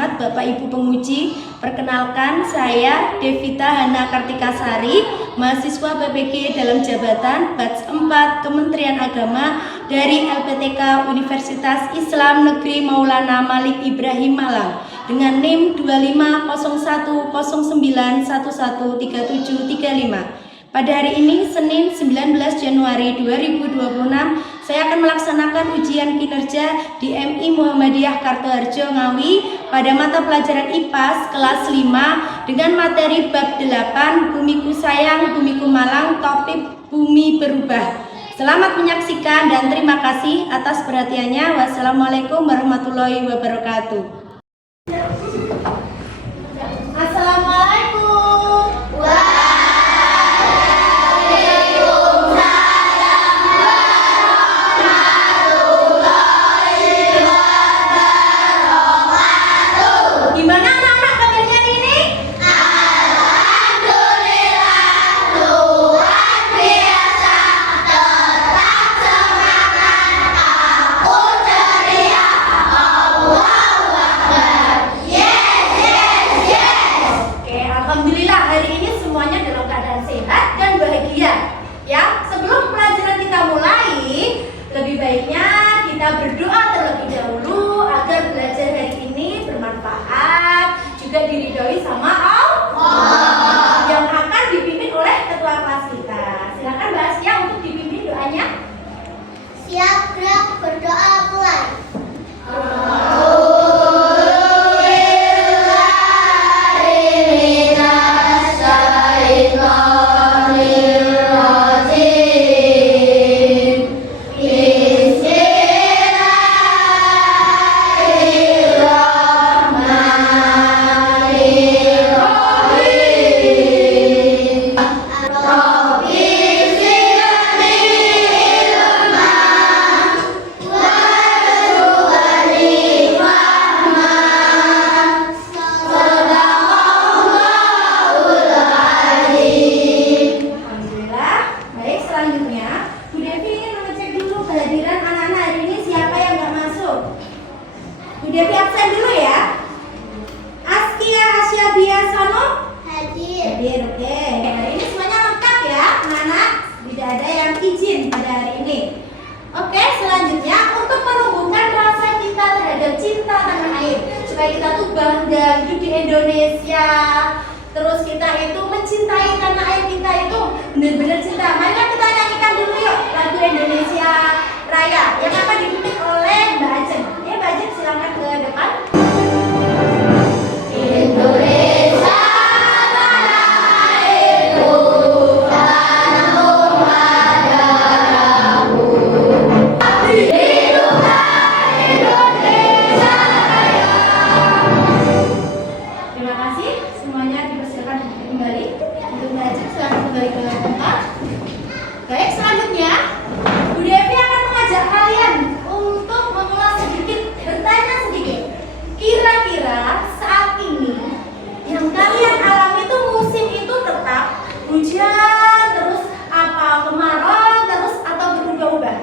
terhormat Bapak Ibu Penguji, perkenalkan saya Devita Hana Kartikasari, mahasiswa PPG dalam jabatan Batch 4 Kementerian Agama dari LPTK Universitas Islam Negeri Maulana Malik Ibrahim Malang dengan NIM 250109113735. Pada hari ini, Senin 19 Januari 2026, saya akan melaksanakan ujian kinerja di MI Muhammadiyah Kartoharjo Ngawi pada mata pelajaran IPAS kelas 5 dengan materi bab 8 Bumiku Sayang, Bumiku Malang, topik Bumi Berubah. Selamat menyaksikan dan terima kasih atas perhatiannya. Wassalamualaikum warahmatullahi wabarakatuh. Assalamualaikum. Alhamdulillah hari ini semuanya dalam keadaan sehat dan bahagia. Ya, sebelum pelajaran kita mulai, lebih baiknya kita berdoa terlebih dahulu agar belajar hari ini bermanfaat, juga diridhoi sama Allah yang akan dipimpin oleh ketua kelas kita. Silakan Mbak Asya untuk dipimpin doanya. Siap, gerak, berdoa, mulai. Devi absen dulu ya. Askia Asya Biasono Hadir. Oke. Hari ini semuanya lengkap ya, anak-anak. Tidak ada yang izin pada hari ini. Oke, selanjutnya untuk menumbuhkan rasa kita terhadap cinta tanah air, supaya kita tuh bangga hidup di Indonesia. Terus kita itu mencintai tanah air kita itu benar-benar cinta. Mari kita nyanyikan dulu yuk lagu Indonesia Raya yang akan dipimpin oleh Mbak Ajeng. Ya Mbak Ajeng, silakan ke depan. Indonesia tanah airku, tanahmu padaku. Hiduplah Indonesia Raya. Terima kasih, semuanya dipersilakan kembali. Untuk Mbak Ajeng, silakan kembali ke tempat. Baik, selanjutnya Bu Devi akan mengajak kalian untuk mengulas sedikit, bertanya sedikit. Kira-kira saat ini yang kalian alami itu musim itu tetap hujan, terus apa kemarau, terus atau berubah-ubah?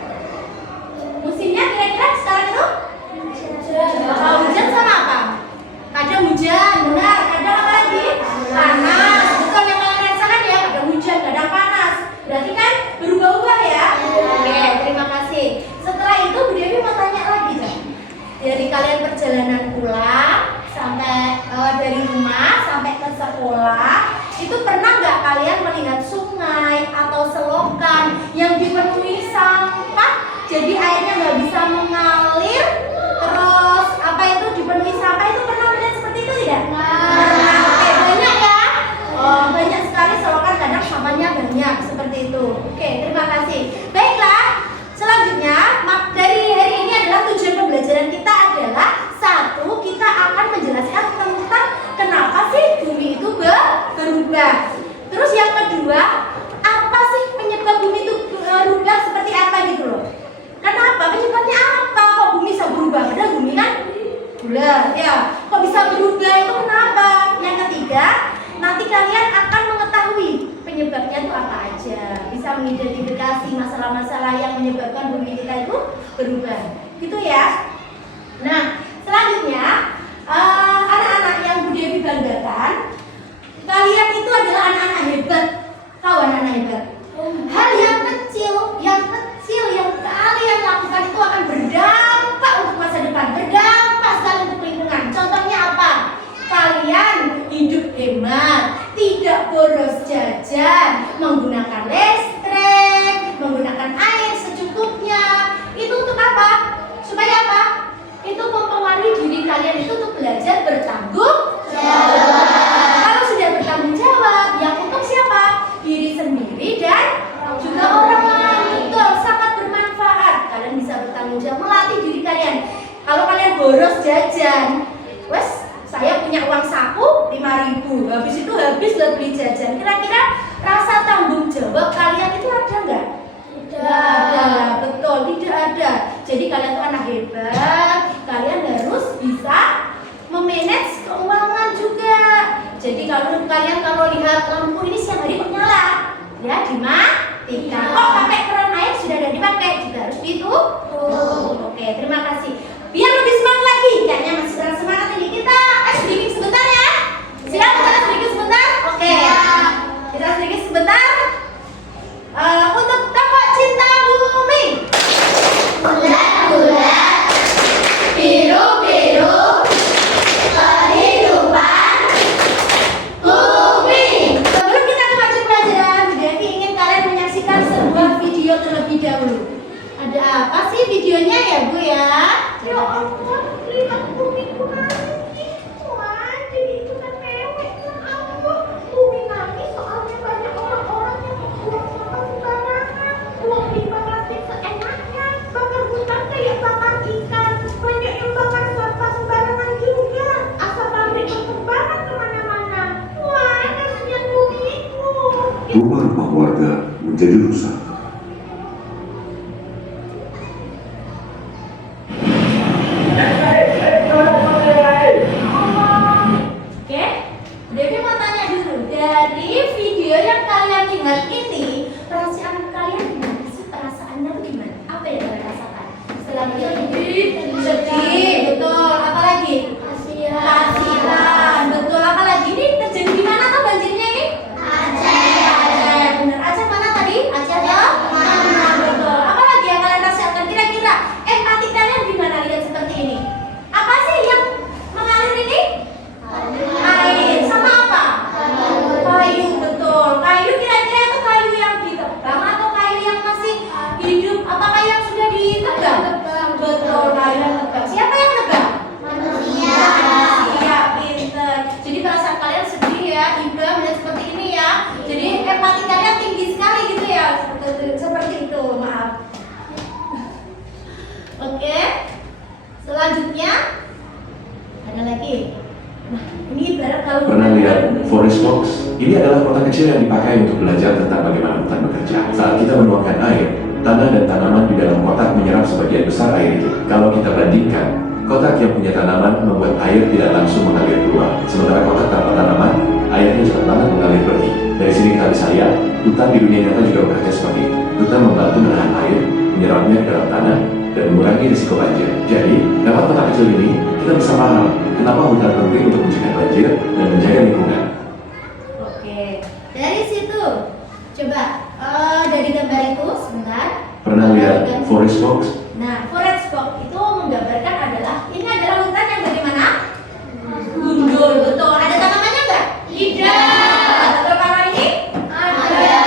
Musimnya kira-kira sekarang itu? Hujan sama apa? Kadang hujan, benar. Kadang apa lagi? Panas. Betul yang kalian rasakan ya, kadang hujan, kadang panas. Berarti kan berubah-ubah ya? Oke, terima kasih. Setelah itu Bu Devi mau tanya lagi, Jan. Dari kalian perjalanan pulang sampai dari rumah sampai ke sekolah, itu pernah nggak kalian melihat sungai atau selokan yang dipenuhi sampah, jadi airnya nggak bisa mengalir, terus apa itu dipenuhi sampah, itu pernah melihat seperti itu tidak? Pernah. Oke, banyak ya? Oh, banyak sekali selokan, kadang sampahnya banyak seperti itu. Oke, terima kasih. Baiklah, selanjutnya dari hari ini adalah tujuan pembelajaran kita adalah satu, kita akan menjelaskan tentang kenapa sih bumi itu berubah. Terus yang kedua, apa sih penyebab bumi itu berubah, seperti apa gitu loh. Kenapa? Penyebabnya apa? Kok bumi bisa berubah? Padahal bumi kan bulat ya. Kok bisa berubah itu kenapa? Yang ketiga, nanti kalian akan mengetahui penyebabnya itu apa aja. Bisa mengidentifikasi masalah-masalah yang menyebabkan bumi kita itu berubah. Gitu ya. Nah, selanjutnya hemat, tidak boros jajan, menggunakan listrik, menggunakan air secukupnya. Itu untuk apa? Supaya apa? Itu mempengaruhi diri kalian itu untuk belajar bertanggung jawab. Kalau sudah bertanggung jawab, yang untuk siapa? Diri sendiri dan juga orang lain. Betul, sangat bermanfaat. Kalian bisa bertanggung jawab, melatih diri kalian. Kalau kalian boros jajan, wes saya punya uang saku 5.000, habis itu habis buat beli jajan. Kira-kira rasa tanggung jawab kalian itu ada nggak? Tidak ada, betul, tidak ada. Jadi kalian tuh anak hebat, kalian harus bisa memanage keuangan juga. Jadi kalau lihat lampu ini siang hari menyala, ya dimatikan. Oh, pakai keran air sudah ada dipakai, juga harus ditutup. Oke, terima kasih. Biar lebih semangat lagi, kayaknya masih kurang semangat ini. Kita sedikit sebentar ya. Siap, kita sedikit sebentar. Oke, kita sedikit sebentar. Untuk tokoh cinta bumi. Bulat-bulat, biru-biru, kehidupan bumi. Sebelum kita ke materi pelajaran, Bu Devi ingin kalian menyaksikan sebuah video terlebih dahulu. Ada apa sih videonya ya Bu ya? Ya Allah, lihat bumiku nangis. Wah, jadi ikutan mewek. Ya Allah, bumi nangis soalnya banyak orang-orang yang membuang sampah sembarangan, buang limbah plastik seenaknya, bakar hutan kayak bakar ikan, banyak yang bakar sampah sembarangan juga, asap pabrik berterbangan kemana-mana. Wah, kasihan bumiku. Rumah-rumah warga menjadi rusak. Oke, Devi mau tanya dulu, dari video yang kalian lihat ini, perasaan kalian gimana sih? Perasaannya tuh gimana? Apa yang kalian rasakan? Setelah melihat ini, sedih, betul. Apa lagi? Kasihan, betul. Apa lagi? Ini terjadi di mana tuh banjirnya ini? Aceh. Benar. Aceh mana tadi? Aceh atau? Mana? Betul. Apa lagi yang kalian rasakan? Kira-kira empati kalian gimana lihat seperti ini? Apa sih yang mengalir ini? Air. Sama apa? Kayu, betul. Kayu kira-kira itu kayu yang ditebang atau kayu yang masih hidup? Apakah yang sudah ditebang? Betul, kayu yang tebang. Siapa yang tebang? Manusia. Iya, pinter. Jadi perasaan kalian sedih ya, Ibra melihat seperti ini ya. Jadi empati kalian tinggi sekali gitu ya. Seperti itu, maaf. Oke. Selanjutnya ada lagi. Nah, ini ibarat kalau Pernah lihat Forest Box? Ini adalah kotak kecil yang dipakai untuk belajar tentang bagaimana hutan bekerja. Saat kita menuangkan air, tanah dan tanaman di dalam kotak menyerap sebagian besar air itu. Kalau kita bandingkan, kotak yang punya tanaman membuat air tidak langsung mengalir keluar. Sementara kotak tanpa tanaman, airnya cepat banget mengalir pergi. Dari sini kita bisa lihat, hutan di dunia nyata juga bekerja seperti itu. Hutan membantu menahan air, menyerapnya ke dalam tanah, dan mengurangi risiko banjir. Jadi, lewat kotak kecil ini, kita bisa paham kenapa hutan penting untuk mencegah banjir dan menjaga lingkungan. Oke, dari situ coba dari gambar itu sebentar. Pernah lihat Forest Box? Nah, forest box itu menggambarkan ini adalah hutan yang dari mana? Gundul, betul. Ada tanamannya nggak? Tidak. Betul kalau ini? Ada.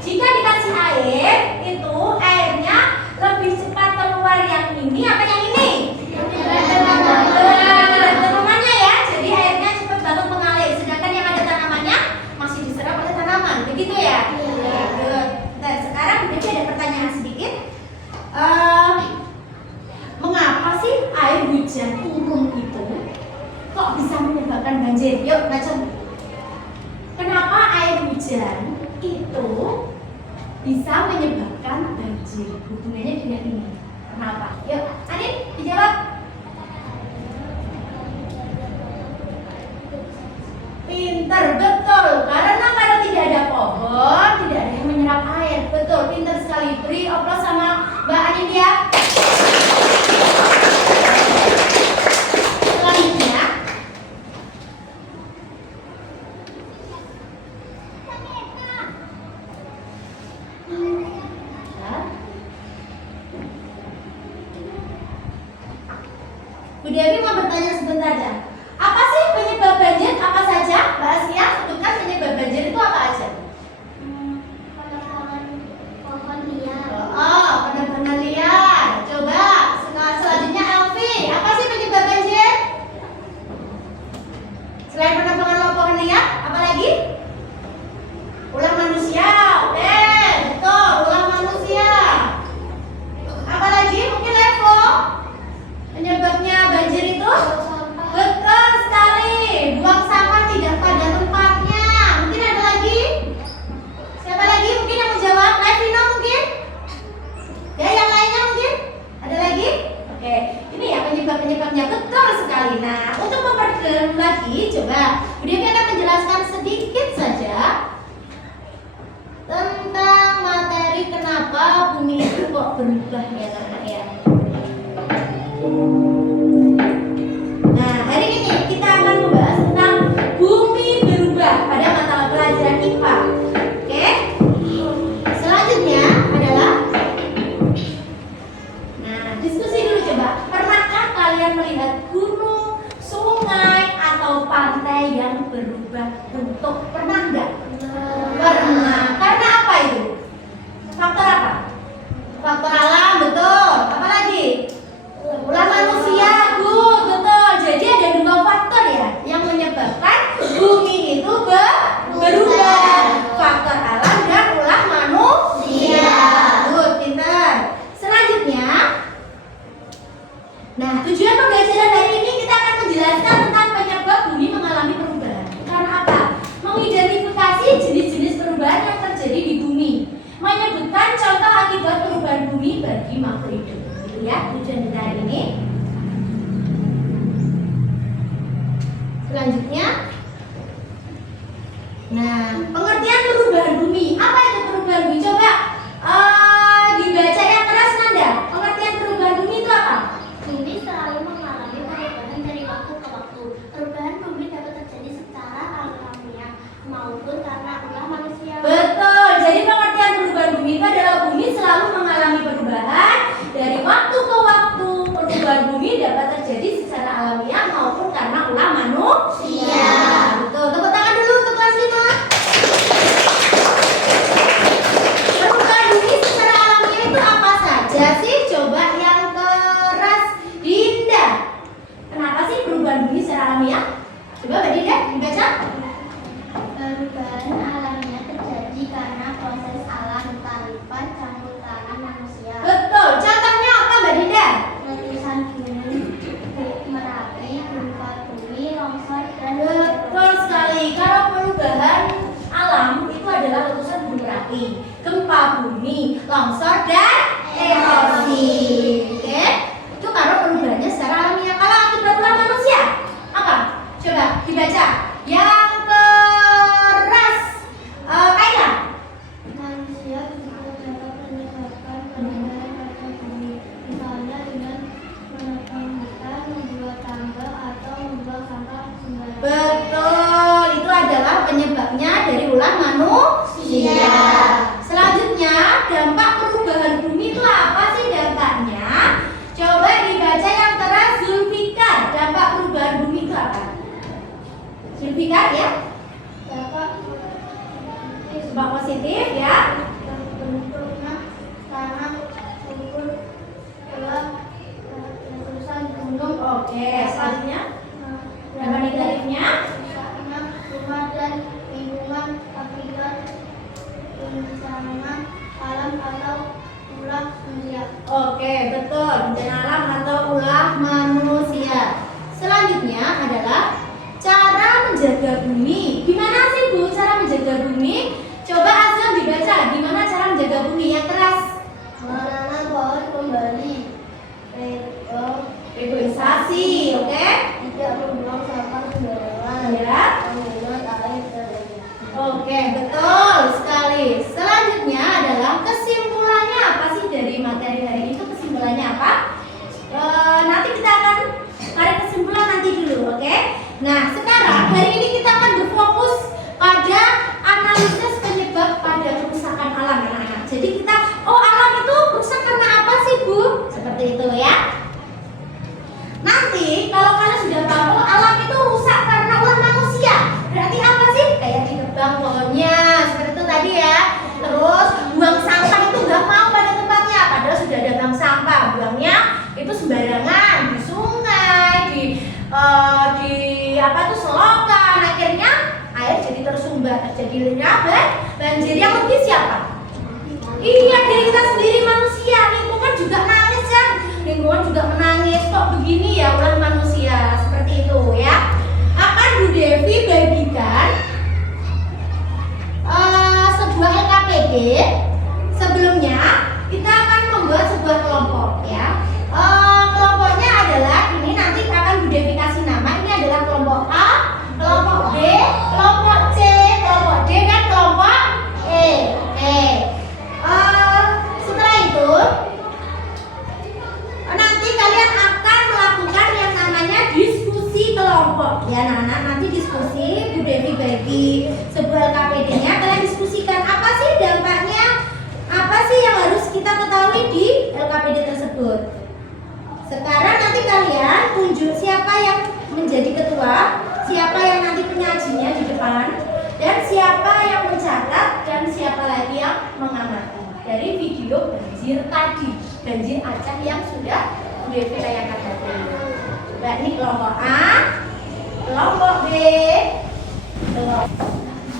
Jika dikasih air, itu airnya lebih cepat keluar yang ini apa yang ini? Tanamannya ya, jadi airnya cepat banget mengalir. Sedangkan yang ada tanamannya masih diserap oleh tanaman, begitu ya? Good. Nah, sekarang Devi ada pertanyaan sedikit. Mengapa sih air hujan turun itu kok bisa menyebabkan banjir? Yuk baca. Kenapa air hujan itu bisa menyebabkan banjir? Hubungannya dengan ini. Kenapa? Yuk, Adin dijawab. Pinter, betul. Karena kalau tidak ada pohon, tidak ada yang menyerap air. Betul, pinter sekali. Beri aplaus sama Mbak Adin ya. Selanjutnya, Bu Devi mau bertanya sebentar ya. Apa sih penyebab banjir? Apa saja? Bahasa berubah ya anak-anak ya. Nah, hari ini kita akan membahas tentang bumi berubah pada mata pelajaran IPA. Oke? Selanjutnya adalah diskusi dulu coba. Pernahkah kalian melihat gunung, sungai, atau pantai yang berubah bentuk? Pernah nggak? Pernah. Karena apa itu? Faktor apa? Faktor alam, betul. Apa lagi? Ulah manusia, good, betul. Jadi ada dua faktor ya yang menyebabkan bumi itu berubah. Faktor alam dan ulah manusia. Good, pintar. Selanjutnya, nah tujuan pembelajaran hari ini kita akan menjelaskan tentang penyebab bumi mengalami perubahan. Karena apa? Mengidentifikasi jenis-jenis perubahan yang terjadi di bumi, menyebutkan contoh akibat perubahan bumi bagi makhluk hidup. Gitu ya tujuan kita hari ini. Selanjutnya, nah pengertian perubahan bumi. Apa itu perubahan bumi? Coba dibaca yang keras Nanda. Pengertian perubahan bumi itu apa? Bumi selalu mengalami perubahan dari waktu ke waktu. Perubahan bumi dapat terjadi secara alamiah maupun karena ulah manusia. Betul. Jadi pengertian perubahan bumi itu adalah bumi selalu mengalami perubahan dari waktu ke waktu. Perubahan bumi dapat terjadi secara alamiah maupun karena ulah manusia. Betul. Tepuk tangan dulu untuk kelas 5. Perubahan bumi secara alamiah itu apa saja sih? Coba yang keras, Dinda. Kenapa sih perubahan bumi secara alamiah? Coba Mbak Dinda dibaca. Perubahan alamiah terjadi karena proses alam tanpa campur tangan manusia. Betul. Contohnya apa Mbak Dinda? Letusan gunung Merapi, gempa bumi, longsor dan Betul sekali. Kalau perubahan alam itu adalah letusan gunung Merapi, gempa bumi, longsor dan erosi. Oke? Itu kalau perubahannya secara alamiah. Kalau akibat ulah manusia, apa? Coba dibaca. Yang keras, Kaila. manusia juga dapat menyebabkan perubahan pada bumi, misalnya dengan menebang hutan, membuat tangga, atau membuang sampah sembarangan. Betul. Itu adalah penyebabnya dari ulah manusia. Selanjutnya, dampak perubahan bumi itu apa sih dampaknya? Coba dibaca yang keras, Zulfikar. Dampak perubahan bumi itu apa? Zulfikar ya? Dapat Dampak positif ya. terbentuknya tanah subur setelah letusan gunung. Oke, selanjutnya dampak negatifnya. Rusaknya rumah dan lingkungan akibat bencana alam atau ulah manusia. Oke, betul. Bencana alam atau ulah manusia. Selanjutnya adalah cara menjaga bumi. Gimana sih Bu cara menjaga bumi? Coba Azam dibaca. Gimana cara menjaga bumi? Yang keras. Menanam pohon kembali, Reboisasi, oke? tidak membuang sampah sembarangan, Ya. menghemat air dan Oke, betul sekali. Selanjutnya adalah kesimpulannya apa sih dari materi hari ini? Itu kesimpulannya apa? Nanti kita akan tarik kesimpulan nanti dulu, oke? Nah, sekarang hari ini kita akan berfokus pada analisis penyebab pada kerusakan alam, anak-anak. Jadi kita, alam itu rusak karena apa sih Bu? Seperti itu ya. Nanti kalau kalian sudah tahu alam itu rusak karena ulah manusia, berarti apa sih? Kayak ditebang pohonnya, seperti itu tadi ya. Terus buang sampah itu nggak mau pada tempatnya, padahal sudah ada bank sampah, buangnya itu sembarangan di sungai, di apa tuh selokan, akhirnya air jadi tersumbat, terjadi banjir. Yang rugi siapa? Iya, diri kita sendiri manusia. Lingkungan juga nangis kan? Lingkungan juga menangis. Kok begini ya ulah manusia? Seperti itu ya. Akan Bu Devi bagikan sebuah LKPD. Sebelumnya kita akan membuat sebuah kelompok ya. Kelompoknya adalah ini, nanti akan Bu Devi kasih nama. Ini adalah kelompok A, kelompok B, kelompok C, kelompok D, dan kelompok E. Oke. Setelah itu di sebuah LKPD-nya, kalian diskusikan apa sih dampaknya, apa sih yang harus kita ketahui di LKPD tersebut. Sekarang nanti kalian tunjuk siapa yang menjadi ketua, siapa yang nanti penyajinya di depan, dan siapa yang mencatat, dan siapa lagi yang mengamati dari video banjir tadi, banjir Aceh yang sudah Bu Devi layakan tadi. Nah, ini kelompok A, kelompok B,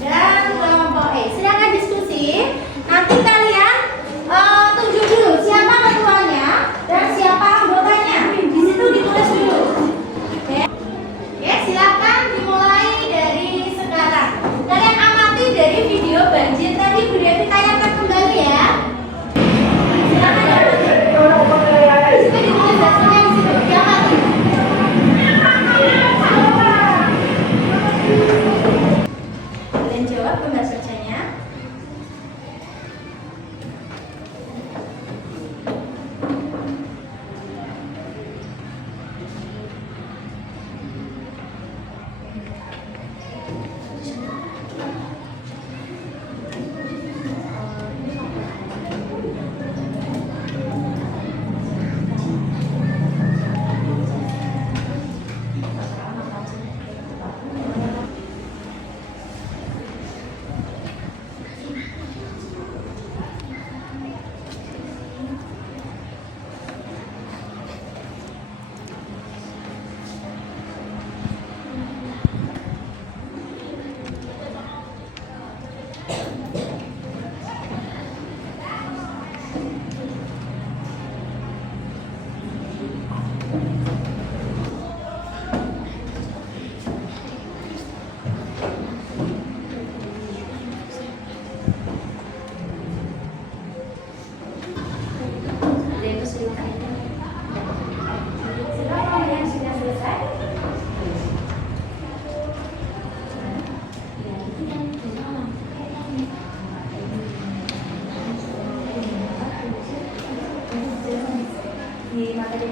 dan kelompok E. Silakan diskusi. Nanti kalian tunjuk dulu siapa ketuanya dan siapa anggotanya. Di situ ditulis dulu. Oke, silakan dimulai dari sekarang. Kalian amati dari video banjir tadi Bu Devi tayangkan kembali ya. Silakan ya. Di situ ditulis hasilnya di situ. Diamati. Kalian jawab gambar kerjanya. Silakan yang sudah selesai. Di materi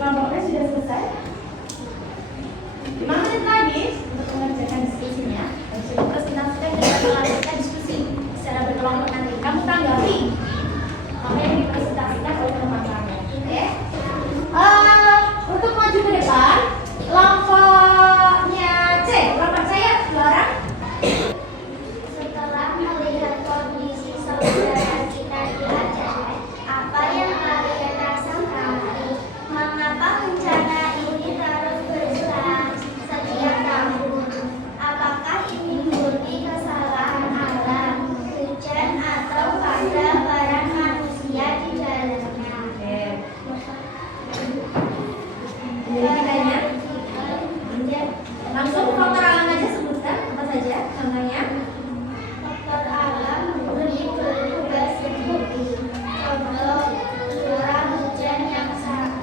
kelompoknya sudah selesai. 5 menit lagi untuk mengerjakan diskusinya. Terus kita sudah melanjutkan diskusi secara berkelompok nanti. Kamu tanggapi apa yang dipresentasikan oleh teman kamu. Oke? Untuk maju ke depan, kelompoknya C. Kelompok saya 2 orang. Setelah melihat kondisi saudara kita di Aceh, apa yang kalian rasakan? Mengapa bencana ini terus berulang setiap tahun? Apakah ini murni kesalahan alam, hujan, atau pada peran manusia di dalamnya? Jadi kitanya langsung faktor alam aja sebutkan apa saja contohnya. Faktor alam murni berubah sendiri. Contoh, curah hujan yang sangat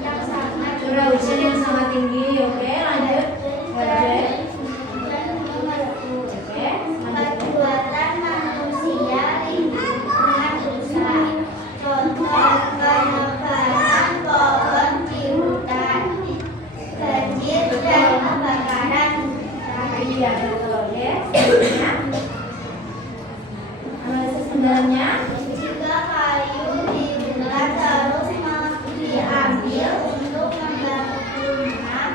Curah hujan yang sangat tinggi. Oke, lanjut. Wajah. dan mengganggu. Oke, lanjut. Perbuatan manusia lingkungan rusak. Contoh, penebangan pohon di hutan, banjir dan kebakaran hutan. Iya, betul. Oke. Selanjutnya. Analisis kendalanya. Jika kayu di hutan terus diambil untuk membangun rumah,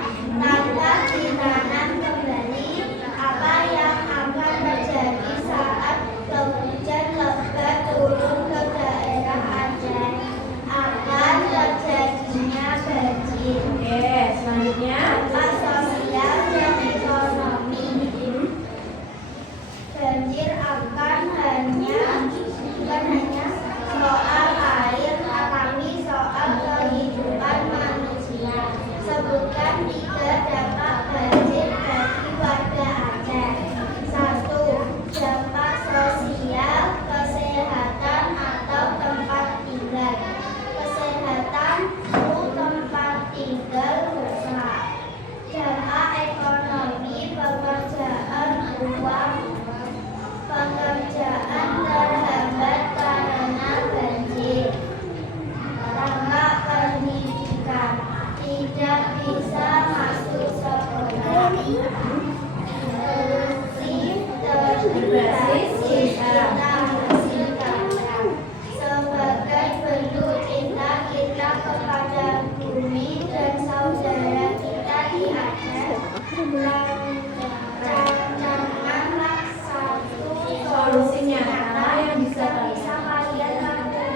Janganlah satu Solusi nyata yang bisa kalian lakukan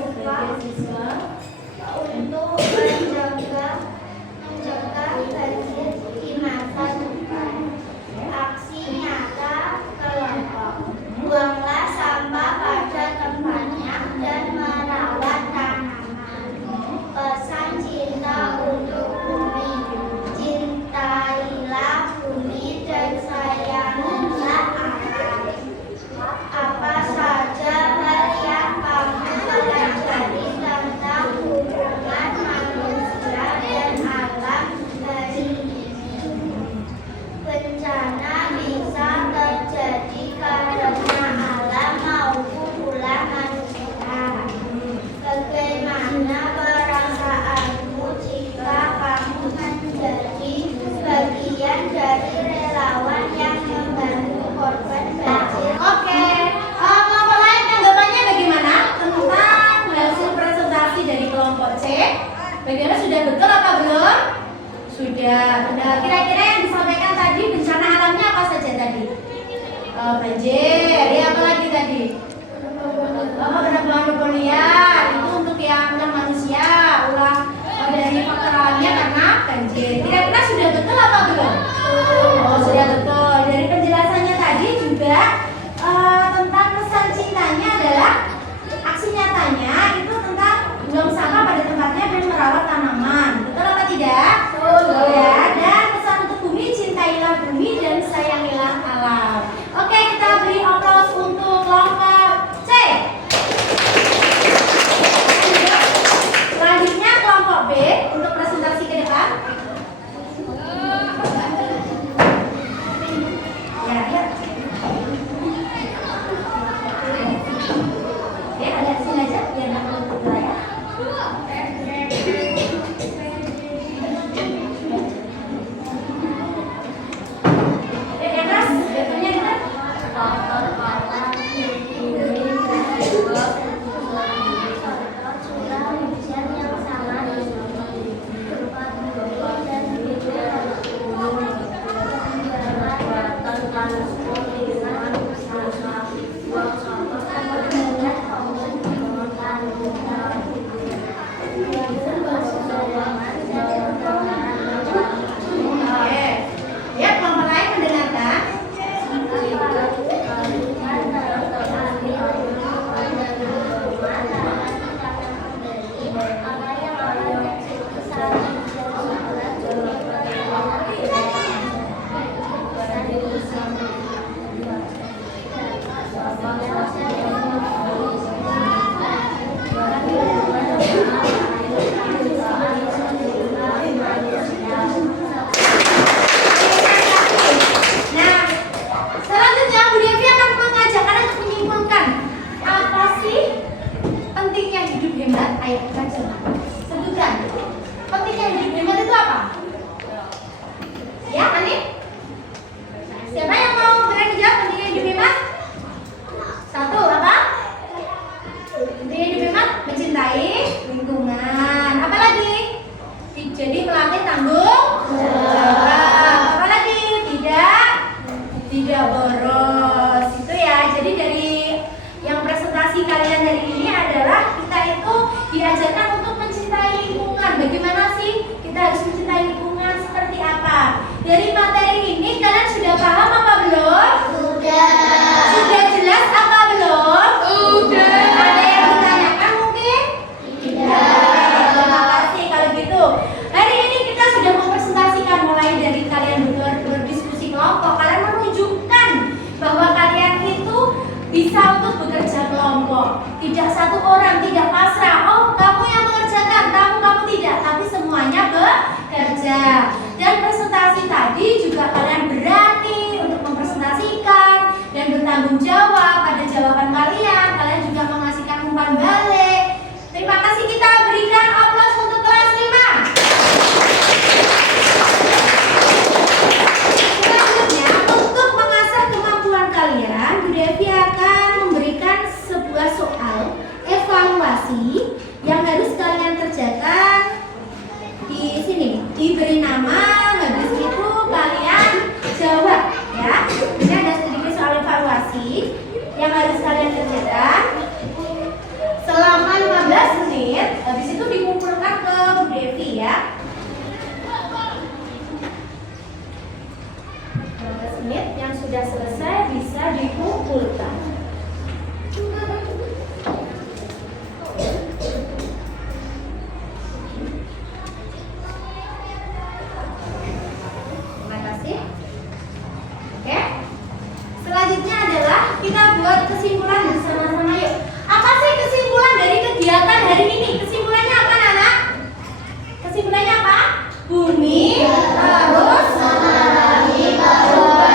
sebagai siswa untuk mencegah banjir di masa depan. Aksi nyata kelompok. Buanglah sampah pada tempatnya dan merawat tanaman. Pesan cinta untuk bumi. Cintailah bumi dan sayangilah alam. Apa saja hal yang kamu pelajari tentang hubungan manusia dan alam hari ini? Bencana bisa terjadi karena alam maupun ulah manusia. Bagaimana perasaanmu jika kamu menjadi bagian dari relawan yang membantu korban banjir? Oke, kelompok lain tanggapannya bagaimana tentang hasil presentasi dari kelompok C? Bagaimana, sudah betul apa belum? Sudah. Nah, kira-kira yang disampaikan tadi bencana alamnya apa saja tadi? Banjir, ya apa lagi tadi? Penanggulangan pneumonia, itu untuk yang manusia, ulah dari faktor alamnya karena banjir. Kira-kira sudah betul apa belum? Oh, sudah betul. Dari penjelasannya tadi juga tentang pesan cintanya adalah aksi nyatanya itu tentang buang sampah pada tempatnya dan merawat tanaman. Betul apa tidak? Betul. Ya, dan pesan untuk bumi, cintailah bumi dan sayangilah alam. Oke, kita beri aplaus untuk kelompok C. Selanjutnya kelompok B untuk presentasi ke depan. Ya, ya. Oke, ada sini aja biar nggak perlu berlayar. Ya, Mas, betulnya kita. Oke. Ya, kelompok lain mendengarkan. Nah, selanjutnya Bu Devi akan mengajak kalian untuk menyimpulkan apa sih pentingnya hidup hemat. Ayo kita coba sebutkan. Pentingnya hidup hemat itu apa? Ya, Ani? Siapa yang mau berani jawab pentingnya hidup hemat? Satu, apa? Pentingnya hidup hemat mencintai lingkungan. Apa lagi? Jadi melatih tanggung jawab. Apa lagi? Tidak boros. Itu ya. Jadi dari yang presentasi kalian hari ini adalah kita itu diajarkan untuk mencintai lingkungan. Bagaimana sih kita harus mencintai lingkungan, seperti apa? Dari materi ini kalian sudah paham apa belum? Sudah jelas apa belum? Ada yang ditanyakan mungkin? Terima kasih kalau gitu. Hari ini kita sudah mempresentasikan mulai dari kalian berdiskusi kelompok. Kalian menunjukkan bahwa kalian itu bisa untuk bekerja kelompok. Tidak satu orang, tidak pasrah. Oh, kamu yang mengerjakan, kamu tidak, tapi semuanya bekerja. Dan presentasi tadi 15 menit yang sudah selesai bisa dikumpulkan. Terima kasih. Oke. Selanjutnya adalah kita buat kesimpulan bersama-sama yuk. Apa sih kesimpulan dari kegiatan hari ini? Kesimpulannya apa, anak? Kesimpulannya apa? Bumi terus mengalami perubahan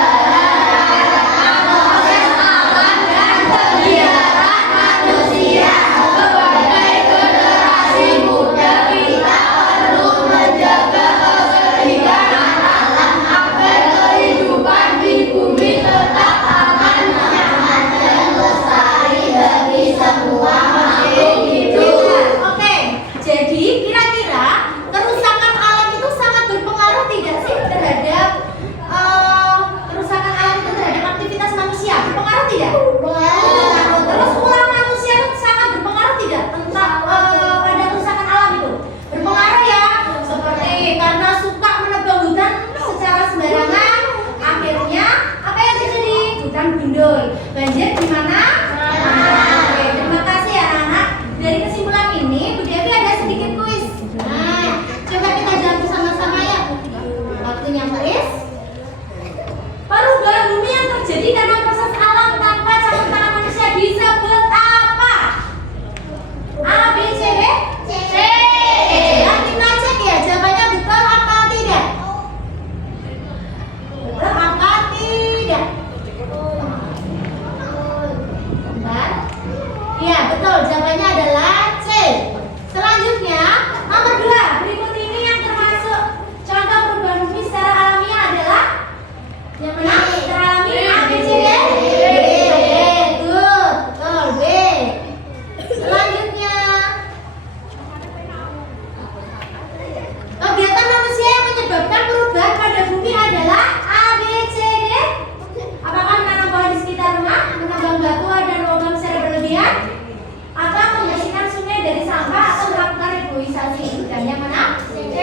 proses alam dan kegiatan manusia. Sebagai generasi muda kita perlu menjaga keseimbangan alam agar kehidupan di bumi tetap aman, nyaman, dan lestari bagi semua makhluk hidup. Oke, jadi kira-kira kerusakan alam itu sangat berpengaruh tidak sih terhadap kerusakan alam itu terhadap aktivitas manusia? Berpengaruh tidak? Berpengaruh. Terus ulah manusia itu sangat berpengaruh tidak tentang pada kerusakan alam itu? Berpengaruh ya. Seperti karena suka menebang hutan secara sembarangan, akhirnya apa yang terjadi? Hutan gundul. Banjir di mana? Oke, terima kasih ya anak-anak. Dari kesimpulan ini, Bu Devi ada sedikit kuis. Nah, coba kita jawab bersama-sama ya. Waktunya kuis. Perubahan bumi yang terjadi karena proses alam tanpa campur tangan manusia disebut apa? A, B, C, D? C. Nah, kita cek ya jawabannya betul apa tidak? Betul apa tidak? Bentar. Iya, betul. Jawabannya adalah C. Selanjutnya, nomor 2. Berikut ini yang termasuk contoh perubahan bumi secara alamiah adalah yang mana? Secara alami A, B, C, D? B. Good. Betul, B. Selanjutnya, kegiatan manusia yang menyebabkan perubahan pada bumi adalah A, B, C, D. Apakah menanam pohon di sekitar rumah, menambang batu dan logam secara berlebihan, atau membersihkan sungai dari sampah, atau melakukan reboisasi? Dan yang mana? C.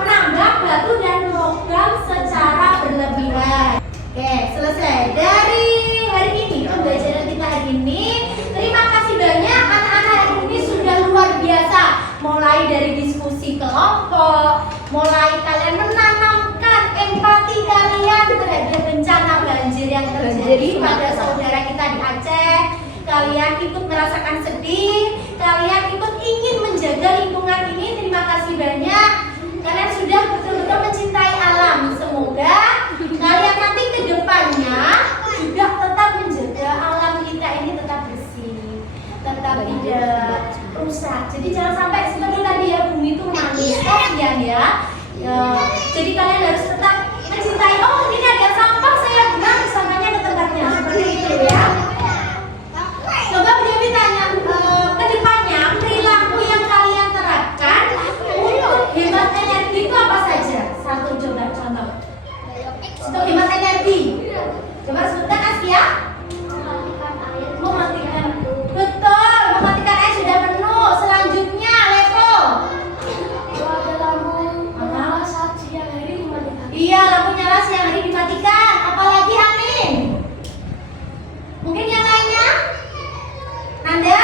Menambang batu dan logam secara berlebihan. Oke, selesai. Dari hari ini, pembelajaran kita hari ini, terima kasih banyak anak-anak hari ini sudah luar biasa. Mulai dari diskusi kelompok, mulai kalian menanamkan empati kalian terhadap bencana banjir yang terjadi pada saudara kita di Aceh. Kalian ikut merasakan sedih, kalian ikut ingin menjaga lingkungan ini. Terima kasih banyak. Kalian sudah betul-betul mencintai alam. Semoga kalian nanti ke depannya juga tetap menjaga alam kita ini tetap bersih, tetap tidak rusak. Jadi jangan sampai seperti tadi ya, bumi itu manis. Kasihan ya. Jadi kalian harus tetap mencintai. Oh, ini ada sampah, saya buang sampahnya ke tempatnya. Seperti itu ya. Coba Bu Devi tanya, ke depannya perilaku yang kalian terapkan untuk hemat energi itu apa saja? Satu coba contoh. Untuk hemat energi. Coba sebutkan Askia. Mematikan. Betul, mematikan air sudah penuh. Selanjutnya Levo. Ada lampu menyala saat siang hari dimatikan. Iya, lampu nyala siang hari dimatikan. Apalagi Amin? Mungkin yang lainnya? Nanda?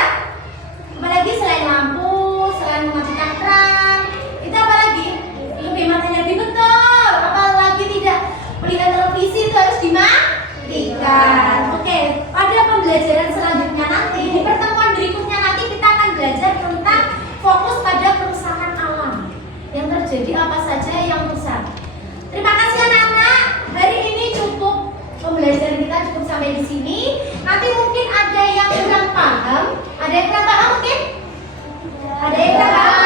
Apalagi selain lampu, selain mematikan keran, itu apa lagi? Untuk hemat energi, betul. Apalagi tidak melihat televisi itu harus dimatikan. Oke, pada pembelajaran selanjutnya nanti, di pertemuan berikutnya nanti kita akan belajar tentang fokus pada kerusakan alam yang terjadi, apa saja yang rusak. Terima kasih anak-anak. Hari ini cukup, pembelajaran kita cukup sampai di sini. Nanti mungkin ada yang kurang paham. Ada yang kurang paham mungkin? Ada yang kurang paham?